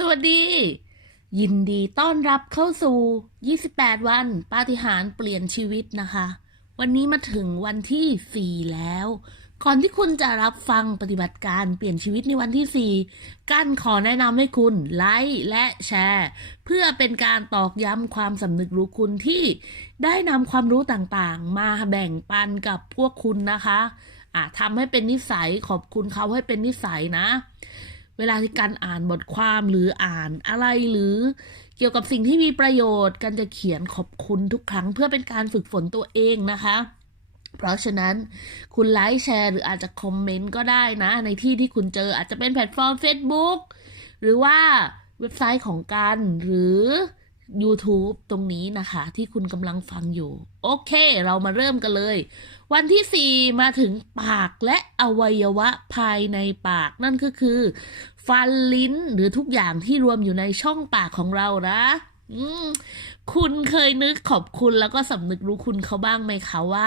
สวัสดี ยินดีต้อนรับเข้าสู่ 28 วันปาฏิหาริย์เปลี่ยนชีวิตนะคะ วันนี้มาถึงวันที่ 4 แล้ว ก่อนที่คุณจะรับฟังปฏิบัติการเปลี่ยนชีวิตในวันที่ 4กันขอแนะนำให้คุณไลค์และแชร์ เพื่อเป็นการตอกย้ำความสำนึกรู้คุณที่ได้นำความรู้ต่างๆ มาแบ่งปันกับพวกคุณนะคะอะทำให้เป็นนิสัยขอบคุณเขาให้เป็นนิสัยนะ เวลาที่การอ่านบทความหรืออ่านอะไรหรือ เกี่ยวกับสิ่งที่มีประโยชน์กันจะเขียนขอบคุณทุกครั้งเพื่อเป็นการฝึกฝนตัวเองนะคะ เพราะฉะนั้นคุณไลค์แชร์หรืออาจจะคอมเมนต์ก็ได้นะ ในที่ที่คุณเจออาจจะเป็นแพลตฟอร์ม Facebook หรือว่าเว็บไซต์ของกันหรือ YouTube ตรงนี้นะคะ ที่คุณกำลังฟังอยู่ โอเค เรามาเริ่มกันเลย วันที่ 4 มาถึงปากและอวัยวะภายในปากนั่นก็คือ ฟันลิ้นหรือทุกอย่างที่รวมอยู่ในช่องปากของเรานะคุณเคยนึกขอบคุณแล้วก็สำนึกรู้คุณเขาบ้างไหมคะว่า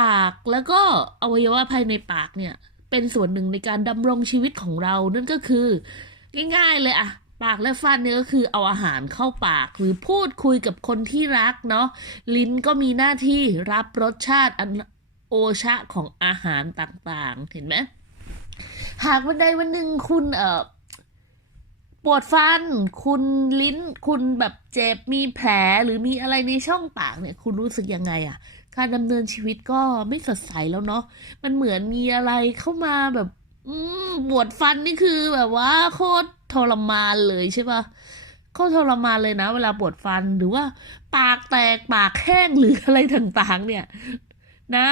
ปากแล้วก็อวัยวะภายในปากเนี่ย เป็นส่วนหนึ่งในการดำรงชีวิตของเรา นั่นก็คือ ง่ายๆเลยอะปากและฟันเนี่ยก็คือเอาอาหารเข้าปากหรือพูดคุยกับคนที่รักเนาะลิ้นก็มีหน้าที่รับรสชาติอันโอชะของอาหารต่างๆ เห็นไหม หากวันใดวันหนึ่งคุณเอ่อปวดฟัน คุณลิ้น คุณแบบเจ็บ มีแผล หรือมีอะไรในช่องปากเนี่ย คุณรู้สึกยังไงอะการดำเนินชีวิตก็ไม่สดใสแล้วเนาะ มันเหมือนมีอะไรเข้ามาแบบ อืมปวดฟันนี่คือแบบว่าโคตรทรมานเลยใช่ปะโคตรทรมานเลยนะ เวลาปวดฟันหรือว่า ปากแตกปากแห้งหรืออะไรต่างๆ เนี่ย นะ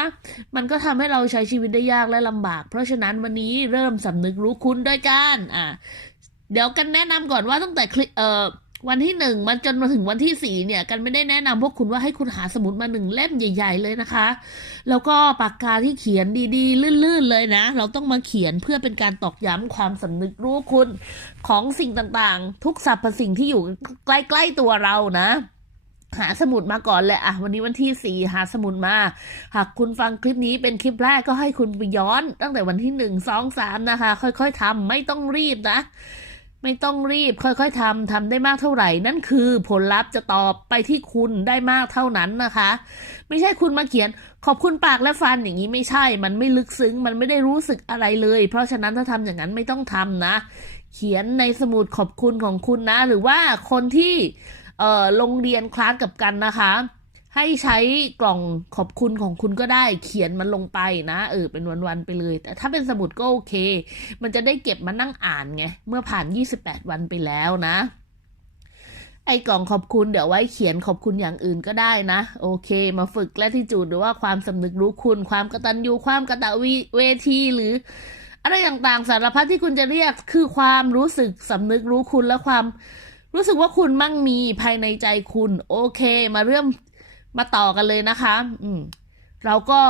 มันก็ทำให้เราใช้ชีวิตได้ยากและลำบาก เพราะฉะนั้นวันนี้เริ่มสำนึกรู้คุณด้วยกันอะเดี๋ยวกันแนะนำก่อนว่าตั้งแต่คลิปเอ่อวันที่หนึ่งมันจนมาถึงวันที่สี่เนี่ย กันไม่ได้แนะนำพวกคุณว่าให้คุณหาสมุดมาหนึ่งเล่มใหญ่ ๆ เลยนะคะ แล้วก็ปากกาที่เขียนดีๆ ลื่นๆเลยนะ เราต้องมาเขียนเพื่อเป็นการตอกย้ำความสำนึกรู้คุณของสิ่งต่างๆ ทุกสรรพสิ่งที่อยู่ใกล้ๆตัวเรานะ หาสมุดมาก่อนเลยอะวันนี้วันที่สี่หาสมุดมา หากคุณฟังคลิปนี้เป็นคลิปแรกก็ให้คุณไปย้อนตั้งแต่วันที่หนึ่งสองสามนะคะ ค่อยๆทำไม่ต้องรีบนะ ไม่ต้องรีบค่อยๆทำทำได้มากเท่าไหร่ นั่นคือผลลัพธ์จะตอบไปที่คุณได้มากเท่านั้นนะคะ ไม่ใช่คุณมาเขียนขอบคุณปากและฟันอย่างนี้ไม่ใช่ มันไม่ลึกซึ้ง มันไม่ได้รู้สึกอะไรเลย เพราะฉะนั้นถ้าทำอย่างนั้นไม่ต้องทำนะ เขียนในสมุดขอบคุณของคุณนะ หรือว่าคนที่ โรงเรียนคลาสกับกันนะคะ ให้ใช้กล่องขอบคุณของคุณก็ได้เขียนมันลงไปนะเออเป็นวันๆไปเลย แต่ถ้าเป็นสมุดก็โอเค มันจะได้เก็บมานั่งอ่านไงเมื่อผ่าน 28 วันไปแล้วนะไอ้กล่องขอบคุณเดี๋ยวไว้เขียนขอบคุณอย่างอื่นก็ได้นะ โอเค มาฝึกและที่จูดหรือว่าความสำนึกรู้คุณ ความกตัญญูความกตะวิเวทีหรือ อะไรต่างๆสารพัดที่คุณจะเรียกคือความรู้สึกสำนึกรู้คุณและความ รู้สึกว่าคุณมั่งมีภายในใจคุณ โอเค มาเริ่มมาต่อกันเลยนะคะ อืม เราก็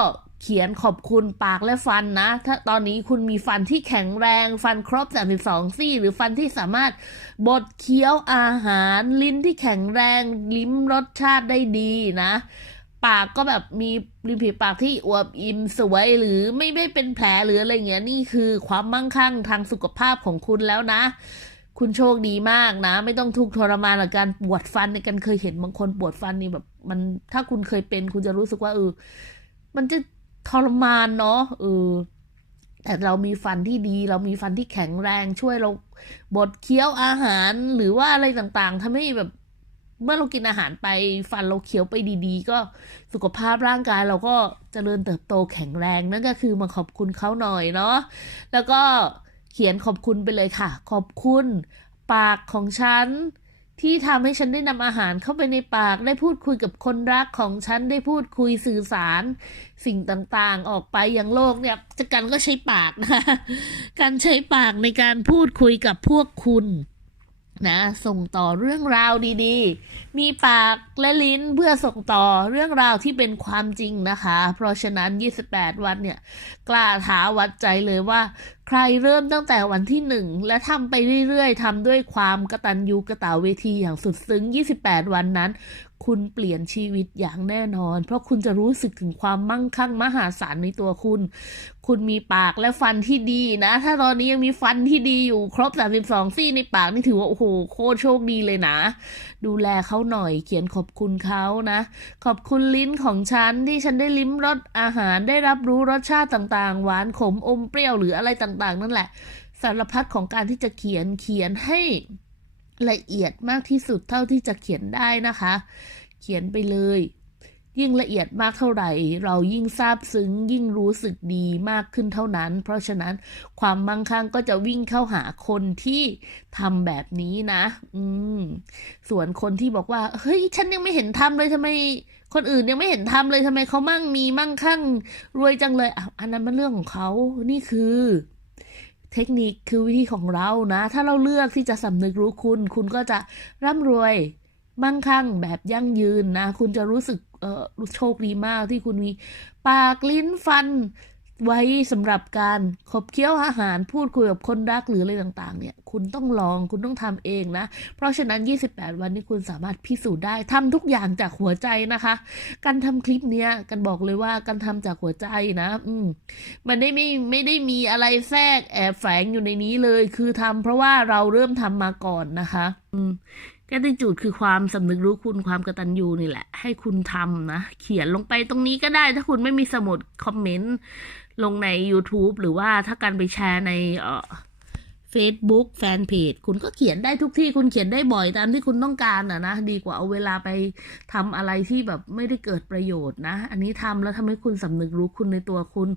เขียนขอบคุณปากและฟันนะ ถ้าตอนนี้คุณมีฟันที่แข็งแรง ฟันครบ 32 ซี่ หรือฟันที่สามารถบดเคี้ยวอาหาร ลิ้นที่แข็งแรง ลิ้มรสชาติได้ดีนะ ปากก็แบบมีริมฝีปากที่อวบอิ่มสวยหรือไม่ไม่เป็นแผลหรืออะไรเงี้ย นี่คือความมั่งคั่งทางสุขภาพของคุณแล้วนะ คุณโชคดีมากนะ ไม่ต้องทุกทรมานกับการปวดฟันในกันเคยเห็นบางคนปวดฟันนี่แบบ มันถ้าคุณเคยเป็น คุณจะรู้สึกว่าเออมันจะทรมานเนาะเออแต่เรามีฟันที่ดี เรามีฟันที่แข็งแรงช่วยเราบดเคี้ยวอาหาร หรือว่าอะไรต่างๆทำให้แบบ เมื่อเรากินอาหารไปฟันเราเคี้ยวไปดีๆ ก็สุขภาพร่างกายเราก็เจริญเติบโตแข็งแรงนั่นก็คือมาขอบคุณเขาหน่อยเนาะแล้วก็ เขียนขอบคุณไปเลยค่ะ ขอบคุณ ปากของฉัน ที่ทำให้ฉันได้นำอาหารเข้าไปในปากได้พูดคุยกับคนรักของฉันได้พูดคุยสื่อสาร สิ่งต่างๆ ออกไปยังโลกเนี่ยจะกันก็ใช้ปากนะการใช้ปากในการพูดคุยกับพวกคุณ นะส่งต่อเรื่องราวดีๆ มีปากและลิ้นเพื่อส่งต่อเรื่องราวที่เป็นความจริงนะคะ เพราะฉะนั้น 28 วันเนี่ย กล้าท้าวัดใจเลยว่า ใครเริ่มตั้งแต่วันที่หนึ่งและทำไปเรื่อยๆทำด้วยความกระตันยูกระตาเวทีอย่างสุดซึ้ง 28 วันนั้น คุณเปลี่ยนชีวิตอย่างแน่นอน เพราะคุณจะรู้สึกถึงความมั่งคั่งมหาศาลในตัวคุณ คุณมีปากและฟันที่ดีนะ ถ้าตอนนี้ยังมีฟันที่ดีอยู่ครบ 32 ซี่ในปากนี่ถือว่าโอ้โหโคตรโชคดีเลยนะ ดูแลเขาหน่อยเขียนขอบคุณเขานะ ขอบคุณลิ้นของฉันที่ฉันได้ลิ้มรสอาหารได้รับรู้รสชาติต่างๆ หวานขมอมเปรี้ยวหรืออะไรต่างๆ นั่นแหละ สารพัดของการที่จะเขียนเขียนให้ ละเอียดมากที่สุดเท่าที่จะเขียนได้นะคะ เขียนไปเลย ยิ่งละเอียดมากเท่าไหร่ เรายิ่งซาบซึ้ง ยิ่งรู้สึกดีมากขึ้นเท่านั้น เพราะฉะนั้นความมั่งคั่งก็จะวิ่งเข้าหาคนที่ทำแบบนี้นะ อืม ส่วนคนที่บอกว่า เฮ้ย ฉันยังไม่เห็นทำเลยทำไมคนอื่นยังไม่เห็นทำเลยทำไมเขามั่งมีมั่งคั่ง รวยจังเลยอะอันนั้นมันเรื่องของเขา นี่คือ เทคนิคคือวิธีของเรานะ ถ้าเราเลือกที่จะสำนึกรู้คุณ คุณก็จะร่ำรวยมั่งคั่งแบบยั่งยืนนะ คุณจะรู้สึกเออโชคดีมากที่คุณมีปากลิ้นฟัน ไว้สำหรับการขบเคี้ยวอาหารพูดคุยกับคนรักหรืออะไรต่างๆ เนี่ย คุณต้องลองคุณต้องทำเองนะ เพราะฉะนั้น 28 วันนี้คุณสามารถพิสูจน์ได้ทำทุกอย่างจากหัวใจนะคะ การทำคลิปเนี้ยกันบอกเลยว่าการทำจากหัวใจนะ อืมมันได้ไม่ไม่ได้มีอะไรแทรกแอบแฝงอยู่ในนี้เลย คือทำเพราะว่าเราเริ่มทำมาก่อนนะคะ อืมแกติจูดคือความสำนึกรู้คุณความกระตัญญูนี่แหละ ให้คุณทำนะ เขียนลงไปตรงนี้ก็ได้ ถ้าคุณไม่มีสมุดคอมเมนต์ ลงใน YouTube หรือว่าถ้าการไปแชร์ในเอ่อ Facebook แฟนเพจคุณก็เขียนได้ทุกที่คุณเขียนได้บ่อยตามที่คุณต้องการอะนะ ดีกว่าเอาเวลาไปทำอะไรที่แบบไม่ได้เกิดประโยชน์นะ อันนี้ทำแล้วทำให้คุณสำนึกรู้คุณในตัวคุณ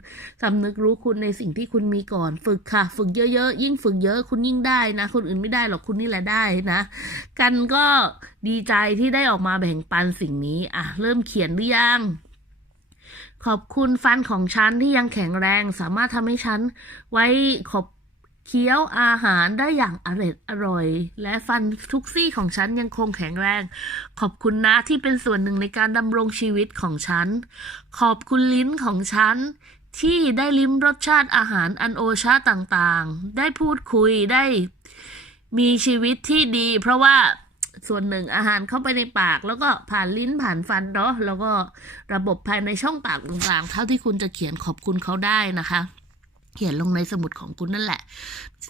สำนึกรู้คุณในสิ่งที่คุณมีก่อน ฝึกค่ะ ฝึกเยอะๆ ยิ่งฝึกเยอะคุณยิ่งได้นะ คนอื่นไม่ได้หรอกคุณนี่แหละได้นะ กันก็ดีใจที่ได้ออกมาแบ่งปันสิ่งนี้อะเริ่มเขียนหรือยัง ขอบคุณฟันของฉันที่ยังแข็งแรง สามารถทำให้ฉันไว้ขบเคี้ยวอาหารได้อย่างอร่อยอร่อย และฟันทุกซี่ของฉันยังคงแข็งแรง ขอบคุณนะที่เป็นส่วนหนึ่งในการดำรงชีวิตของฉัน ขอบคุณลิ้นของฉันที่ได้ลิ้มรสชาติอาหารอันโอชาต่างๆ ได้พูดคุยได้มีชีวิตที่ดี เพราะว่า ส่วนหนึ่งอาหารเข้าไปในปาก แล้วก็ผ่านลิ้นผ่านฟันเนาะแล้วก็ระบบภายในช่องปากต่างๆ เท่าที่คุณจะเขียนขอบคุณเขาได้นะคะเขียนลงในสมุดของคุณนั่นแหละ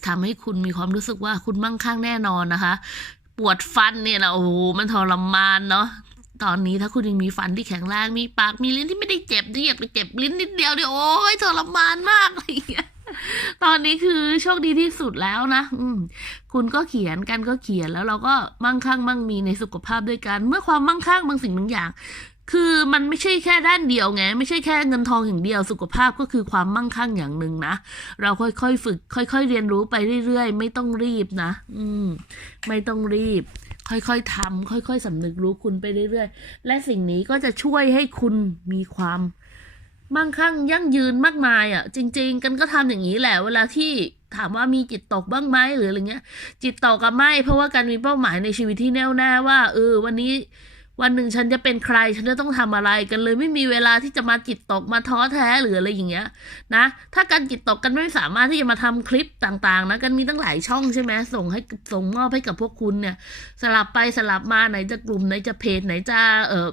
ทำให้คุณมีความรู้สึกว่าคุณมั่งคั่งแน่นอนนะคะ ปวดฟันเนี่ยนะโอ้โหมันทรมานเนาะตอนนี้ถ้าคุณยังมีฟันที่แข็งแรงมีปากมีลิ้นที่ไม่ได้เจ็บที่อยากไปเจ็บลิ้นนิดเดียวเนี่ยโอ้ยทรมานมากอะไรอย่างเงี้ย ตอนนี้คือโชคดีที่สุดแล้วนะ อืม คุณก็เขียนกันก็เขียนแล้วเราก็มั่งคั่งมั่งมีในสุขภาพด้วยกัน เมื่อความมั่งคั่งบางสิ่งบางอย่าง คือมันไม่ใช่แค่ด้านเดียวไง ไม่ใช่แค่เงินทองอย่างเดียว สุขภาพก็คือความมั่งคั่งอย่างหนึ่งนะ เราค่อยๆฝึก ค่อย ๆ เรียนรู้ไปเรื่อยๆ ไม่ต้องรีบนะ อืม ไม่ต้องรีบค่อยๆทำค่อย ๆสำนึกรู้คุณไปเรื่อย ๆ และสิ่งนี้ก็จะช่วยให้คุณมีความ มั่งคั่งยั่งยืนมากมายอะ จริง ๆ กันก็ทำอย่างนี้แหละ เวลาที่ถามว่ามีจิตตกบ้างไหมหรืออะไรเงี้ย จิตตกกับไม่ เพราะว่าการมีเป้าหมายในชีวิตที่แน่วแน่ว่าเออวันนี้วันหนึ่งฉันจะเป็นใคร ฉันจะต้องทำอะไรกันเลย ไม่มีเวลาที่จะมาจิตตกมาท้อแท้หรืออะไรอย่างเงี้ยนะ ถ้าการจิตตกกันไม่สามารถที่จะมาทำคลิปต่างๆนะกันมีตั้งหลายช่องใช่ไหมส่งให้ส่งมอบให้กับพวกคุณเนี่ย สลับไปสลับมาไหนจะกลุ่มไหนจะเพจไหนจะเออ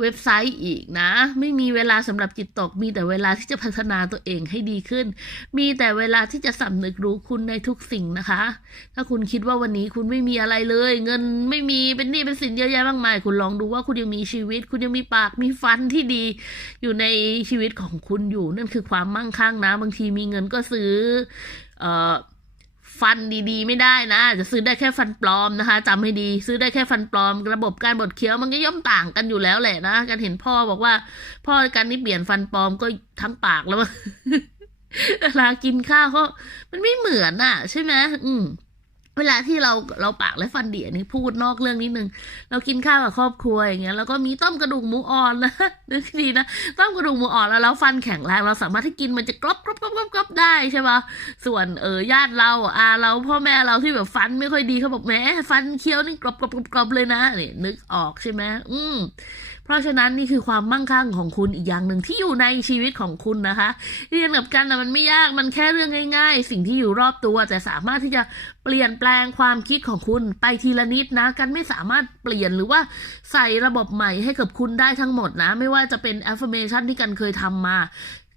เว็บไซต์อีกนะ ไม่มีเวลาสำหรับจิตตก มีแต่เวลาที่จะพัฒนาตัวเองให้ดีขึ้น มีแต่เวลาที่จะสำนึกรู้คุณในทุกสิ่งนะคะ ถ้าคุณคิดว่าวันนี้คุณไม่มีอะไรเลย เงินไม่มีเป็นหนี้เป็นสินเยอะแยะมากมาย คุณลองดูว่าคุณยังมีชีวิต คุณยังมีปากมีฟันที่ดี อยู่ในชีวิตของคุณอยู่นั่นคือความมั่งคั่งนะ บางทีมีเงินก็ซื้อ เอ่อ ฟันดีๆ ไม่ได้นะจะซื้อได้แค่ฟันปลอมนะคะจำให้ดีซื้อได้แค่ฟันปลอม ระบบการบดเคี้ยวมันก็ย่อมต่างกันอยู่แล้วแหละนะการเห็นพ่อบอกว่า พ่อการนี่เปลี่ยนฟันปลอมก็ทั้งปากแล้วเวลากินข้าวก็มันไม่เหมือนอะใช่ไหมอืม เวลาที่เราเราปากและฟันเดียนี่พูดนอกเรื่องนิดนึง เรากินข้าวกับครอบครัวอย่างเงี้ยแล้วก็มีต้มกระดูกหมูอ่อนนะนึกดีนะต้มกระดูกหมูอ่อนแล้วเราฟันแข็งแรงเราสามารถที่กินมันจะกรอบกรอบกรอบกรอบกรอบได้ใช่ปะส่วนเออญาติเราอาเราพ่อแม่เราที่แบบฟันไม่ค่อยดีเขาบอกแหมฟันเคี้ยวนี่กรอบกรอบกรอบกรอบเลยนะนี่นึกออกใช่ไหมอืม เพราะฉะนั้นนี่คือความมั่งคั่งของคุณอีกอย่างหนึ่งที่อยู่ในชีวิตของคุณนะคะ เรียนกับกันนะมันไม่ยากมันแค่เรื่องง่าย ๆ สิ่งที่อยู่รอบตัวแต่สามารถที่จะเปลี่ยนแปลงความคิดของคุณไปทีละนิดนะ กันไม่สามารถเปลี่ยนหรือว่าใส่ระบบใหม่ให้กับคุณได้ทั้งหมดนะ ไม่ว่าจะเป็น affirmation ที่กันเคยทำมา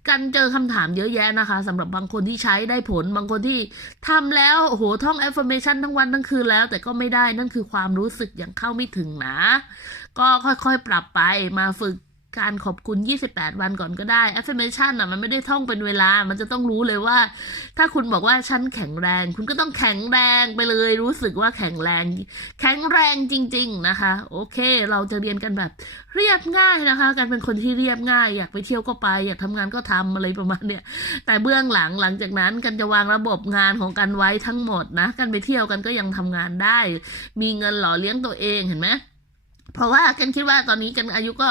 กันเจอคำถามเยอะแยะนะคะสำหรับบางคนที่ใช้ได้ผล บางคนที่ทำแล้วโอ้โหท่อง affirmation ทั้งวันทั้งคืนแล้ว แต่ก็ไม่ได้นั่นคือความรู้สึกยังเข้าไม่ถึงนะ ก็ค่อยๆปรับไปมาฝึกการขอบคุณ 28 วันก่อนก็ได้ affirmation อะ มันไม่ได้ท่องเป็นเวลา มันจะต้องรู้เลยว่า ถ้าคุณบอกว่าฉันแข็งแรง คุณก็ต้องแข็งแรงไปเลย รู้สึกว่าแข็งแรง แข็งแรงจริง ๆ นะคะ โอเค เราจะเรียนกันแบบ เรียบง่ายนะคะ การเป็นคนที่เรียบง่าย อยากไปเที่ยวก็ไป อยากทำงานก็ทำอะไรประมาณเนี้ย แต่เบื้องหลังหลังจากนั้นกันจะวางระบบงานของกันไว้ทั้งหมดนะ กันไปเที่ยวกันก็ยังทำงานได้ มีเงินหล่อเลี้ยงตัวเอง เห็นไหม เพราะว่ากันคิดว่าตอนนี้กันอายุก็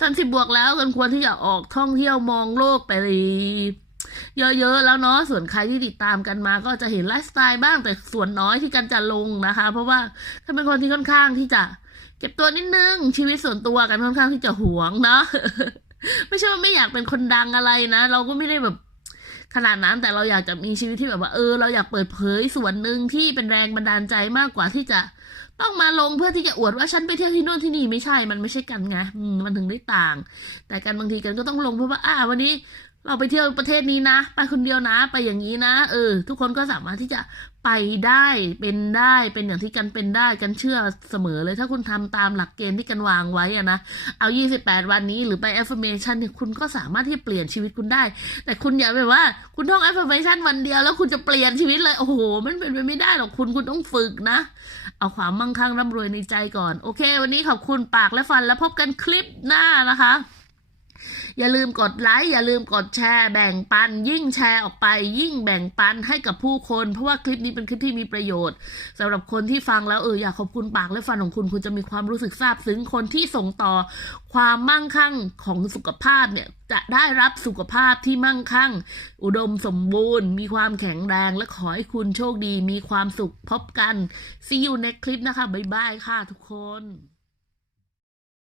สามสิบบวกแล้วกันควรที่จะออกท่องเที่ยวมองโลกไปเยอะๆแล้วเนาะส่วนใครที่ติดตามกันมาก็จะเห็นไลฟ์สไตล์บ้างแต่ส่วนน้อยที่กันจะลงนะคะ เพราะว่ากันเป็นคนที่ค่อนข้างที่จะเก็บตัวนิดนึงชีวิตส่วนตัวกันค่อนข้างที่จะหวงเนาะไม่ใช่ว่าไม่อยากเป็นคนดังอะไรนะ เราก็ไม่ได้แบบ ขนาดนั้นแต่เราอยากจะมีชีวิตที่แบบว่าเออ เราอยากเปิดเผยส่วนหนึ่งที่เป็นแรงบันดาลใจมากกว่าที่จะต้องมาลงเพื่อที่จะอวดว่าฉันไปเที่ยวที่โน่นที่นี่ไม่ใช่ มันไม่ใช่กันไงมันถึงได้ต่าง แต่กันบางทีกันก็ต้องลงเพราะว่าอ่าวันนี้ เราไปเที่ยวประเทศนี้นะ ไปคนเดียวนะ ไปอย่างนี้นะ เออ ทุกคนก็สามารถที่จะไปได้เป็นได้เป็นอย่างที่กันเป็นได้กันเชื่อเสมอเลย ถ้าคุณทำตามหลักเกณฑ์ที่กันวางไว้อะนะ เอา 28 วันนี้หรือไป affirmation เนี่ยคุณก็สามารถที่จะเปลี่ยนชีวิตคุณได้ แต่คุณอย่าแบบว่า คุณท่อง affirmation วันเดียวแล้วคุณจะเปลี่ยนชีวิตเลย โอ้โห มันเป็นไปไม่ได้หรอกคุณคุณต้องฝึกนะ เอาความมั่งคั่งร่ำรวยในใจก่อน โอเค วันนี้ขอบคุณปากและฟันแล้วพบกันคลิปหน้านะคะ อย่าลืมกดไลค์อย่าลืมกดแชร์แบ่งปัน ยิ่งแชร์ออกไป ยิ่งแบ่งปันให้กับผู้คน เพราะว่าคลิปนี้เป็นคลิปที่มีประโยชน์สำหรับคนที่ฟังแล้วเอออยากขอบคุณปากและฟันของคุณคุณจะมีความรู้สึกซาบซึ้งคนที่ส่งต่อความมั่งคั่งของสุขภาพเนี่ยจะได้รับสุขภาพที่มั่งคั่ง อุดมสมบูรณ์ มีความแข็งแรงและขอให้คุณโชคดี มีความสุขพบกัน see you next คลิปนะคะ บ๊ายบายค่ะทุกคน